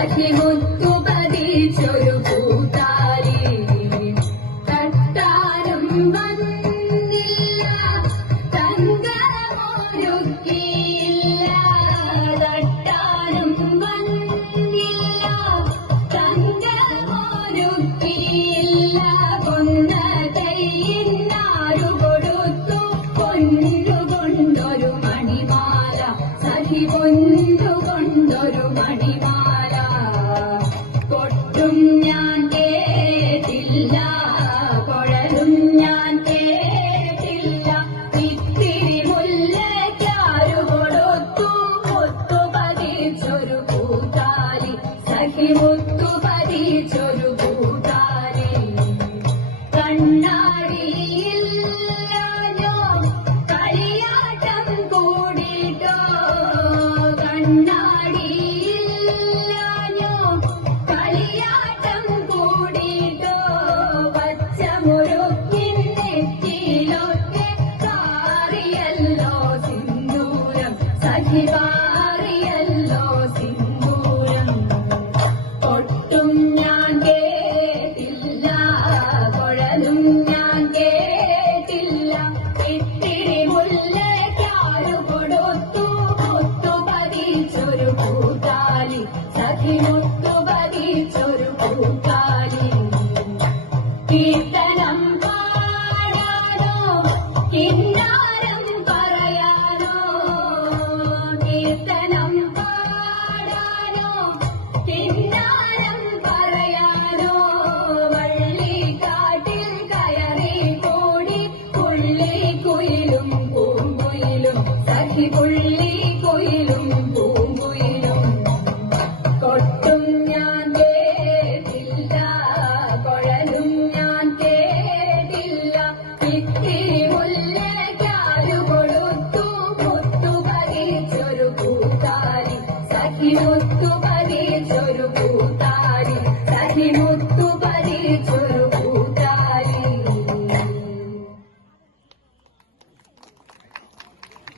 മുത്തുപതിച്ചൊരു കൂത്താരി തട്ടാനും വന്നില്ല തങ്കരമൊരുക്കിയില്ല. തട്ടാനും വന്നില്ല തങ്കരമൊരുക്കിയില്ല. കൊന്ന കൈയിന്നാടു കൊടുത്തു കൊണ്ടുകൊണ്ടൊരു മണിമാല സഖി കൊണ്ടു ചൊരു കൂട്ടാലി. സഖി മുത്തു പതി ചൊരു 内八 ముత్తు పరి చొరుకుతారి సరి ముత్తు